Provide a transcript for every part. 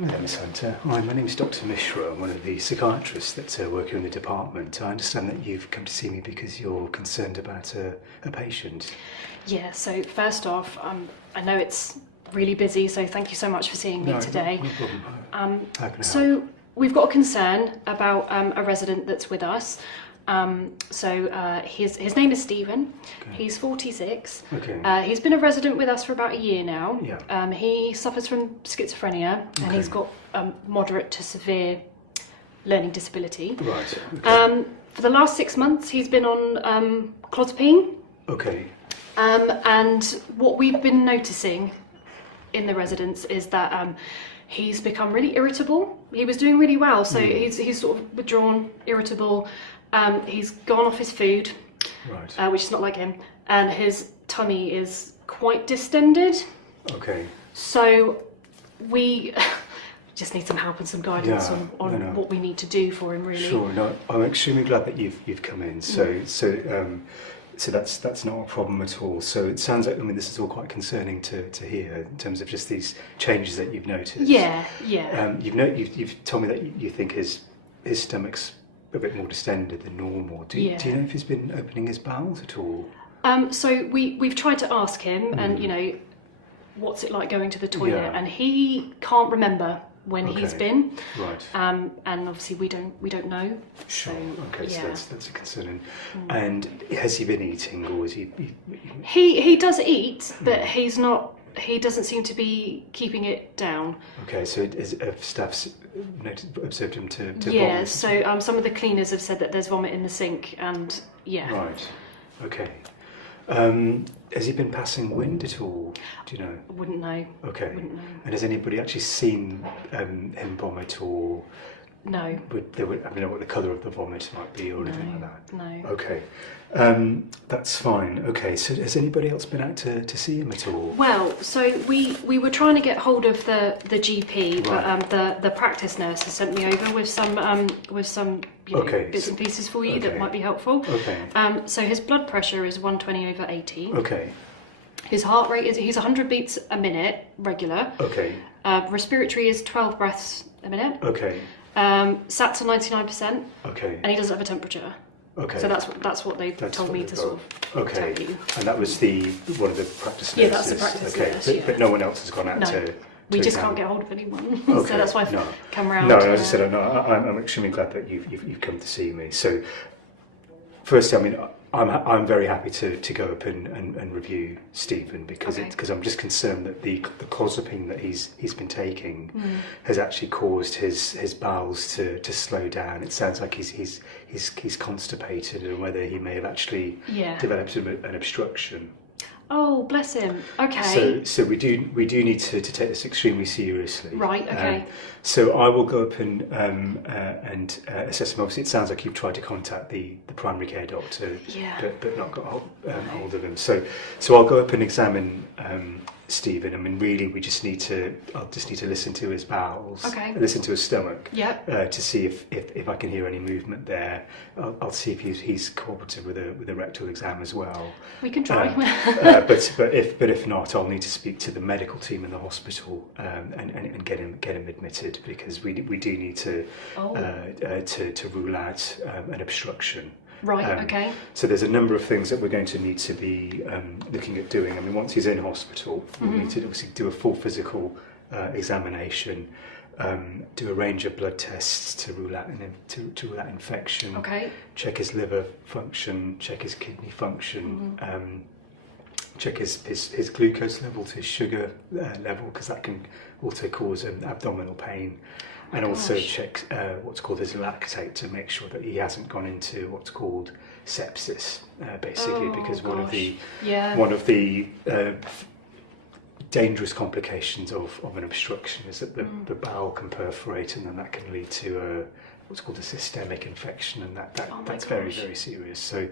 Hello, Miss Hunter. Hi, my name is Dr. Mishra. I'm one of the psychiatrists that's working in the department. I understand that you've come to see me because you're concerned about a patient. Yeah, so first off, I know it's really busy, so thank you so much for seeing me today. No problem. How can I help? So we've got a concern about a resident that's with us. His name is Stephen. Okay. He's 46. Okay. He's been a resident with us for about a year now. Yeah. He suffers from schizophrenia, and he's got moderate to severe learning disability. Right. Okay. For the last 6 months, he's been on Clozapine. Okay. And what we've been noticing in the residence is that he's become really irritable. He was doing really well, so he's sort of withdrawn, irritable. He's gone off his food, right. Which is not like him, and his tummy is quite distended. Okay. So we just need some help and some guidance on what we need to do for him, really. Sure. No, I'm extremely glad that you've come in. So that's not a problem at all. So it sounds like, I mean, this is all quite concerning to hear in terms of just these changes that you've noticed. Yeah. You've told me that you think his stomach's a bit more distended than normal. Do you know if he's been opening his bowels at all? So we've tried to ask him, and what's it like going to the toilet, and he can't remember when he's been. Right. And obviously we don't know. Sure. So, okay. So that's a concern. And has he been eating, or is he? He does eat, but he's not. He doesn't seem to be keeping it down. Okay, so have staff observed him to vomit? Yeah, so some of the cleaners have said that there's vomit in the sink, and Right, okay. Has he been passing wind at all? Do you know? I wouldn't know. Okay. Wouldn't know. And has anybody actually seen him vomit, or? No. I don't know what the colour of the vomit might be or anything like that? No. Okay. That's fine. Okay, so has anybody else been out to see him at all? Well, so we were trying to get hold of the GP, right. but the practice nurse has sent me over with some bits and pieces for you that might be helpful. Okay. So his blood pressure is 120/80. Okay. His heart rate he's 100 beats a minute, regular. Okay. Respiratory is 12 breaths a minute. Okay. SATs are 99%. Okay. And he doesn't have a temperature. Okay. So that's what they've told me to sort of tell you. And that was one of the practice nurses? Yeah, that's the practice nurse, but no one else has gone out to we just examine. can't get hold of anyone. Okay. So that's why I've come around. No, as I said, I'm extremely glad that you've come to see me. So firstly, I mean, I'm very happy to go up and review Stephen because I'm just concerned that the clozapine that he's been taking has actually caused his bowels to slow down. It sounds like he's constipated, and whether he may have actually developed an obstruction. Oh, bless him. Okay. So we do need to take this extremely seriously. Right. Okay. So I will go up and assess him. Obviously, it sounds like you've tried to contact the primary care doctor, but not got hold of him. So I'll go up and examine Stephen. I mean, really, I'll just need to listen to his bowels, listen to his stomach, to see if I can hear any movement there. I'll see if he's cooperative with a rectal exam as well. We can try. But if not, I'll need to speak to the medical team in the hospital and get him admitted, because we do need to rule out an obstruction. Right, okay. So there's a number of things that we're going to need to be looking at doing. I mean, once he's in hospital, we'll need to obviously do a full physical examination, do a range of blood tests to rule out infection, check his liver function, check his kidney function, check his glucose level, his sugar level, because that can also cause abdominal pain. And also check what's called his lactate to make sure that he hasn't gone into what's called sepsis, basically, because one of the dangerous complications of an obstruction is that the bowel can perforate, and then that can lead to what's called a systemic infection, and that's very, very serious. So,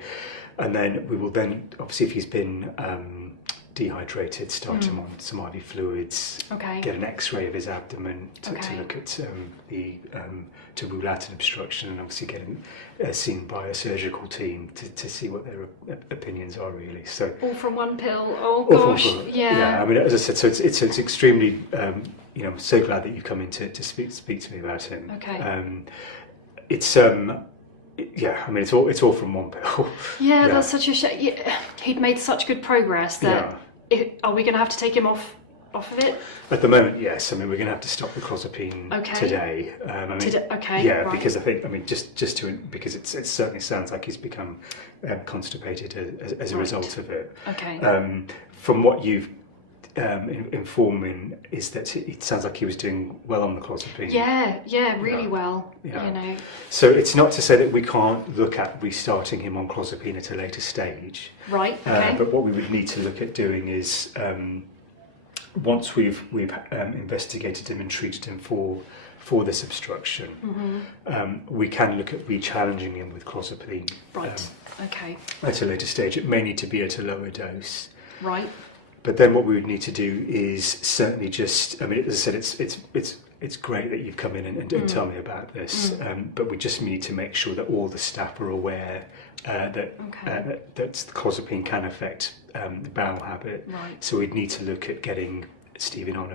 and then we will obviously, if he's been dehydrated, start him on some IV fluids, get an X-ray of his abdomen to look at to rule out an obstruction, and obviously get him seen by a surgical team to see what their opinions are, really. So all from one pill. Oh gosh, yeah. I mean, as I said, so it's extremely I'm so glad that you've come in to speak to me about him. Okay. It's yeah, I mean, it's all from one pill. Yeah, that's such a shame. Yeah, he'd made such good progress that are we going to have to take him off of it? At the moment, yes. I mean, we're going to have to stop the clozapine today. I mean, right. Because I think, I mean, because it certainly sounds like he's become constipated as a result of it. Okay. From what you've informing is that it sounds like he was doing well on the clozapine. Yeah, really well. Yeah. So it's not to say that we can't look at restarting him on clozapine at a later stage. Right. Okay. But what we would need to look at doing is once we've investigated him and treated him for this obstruction, we can look at re-challenging him with clozapine. Right. Okay. At a later stage, it may need to be at a lower dose. Right. But then what we would need to do is certainly just, I mean, as I said, it's great that you've come in and tell me about this, but we just need to make sure that all the staff are aware that clozapine can affect the bowel habit. Right. So we'd need to look at getting Stephen on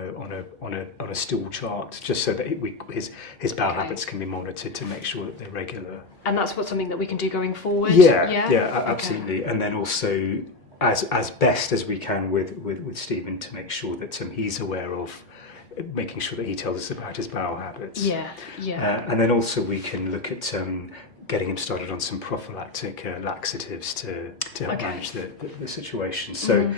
a stool chart, just so that his bowel habits can be monitored to make sure that they're regular. And that's something that we can do going forward. Yeah, absolutely. And then also, as best as we can with Stephen, to make sure that he's aware of making sure that he tells us about his bowel habits. And then also we can look at getting him started on some prophylactic laxatives to help manage the situation. So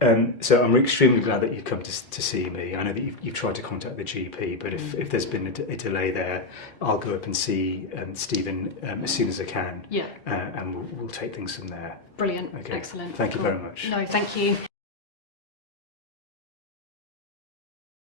I'm extremely glad that you've come to see me. I know that you've tried to contact the GP, but if there's been a delay there, I'll go up and see Stephen as soon as I can. And we'll take things from there. Brilliant. Okay. Excellent. Thank you very much. No, thank you.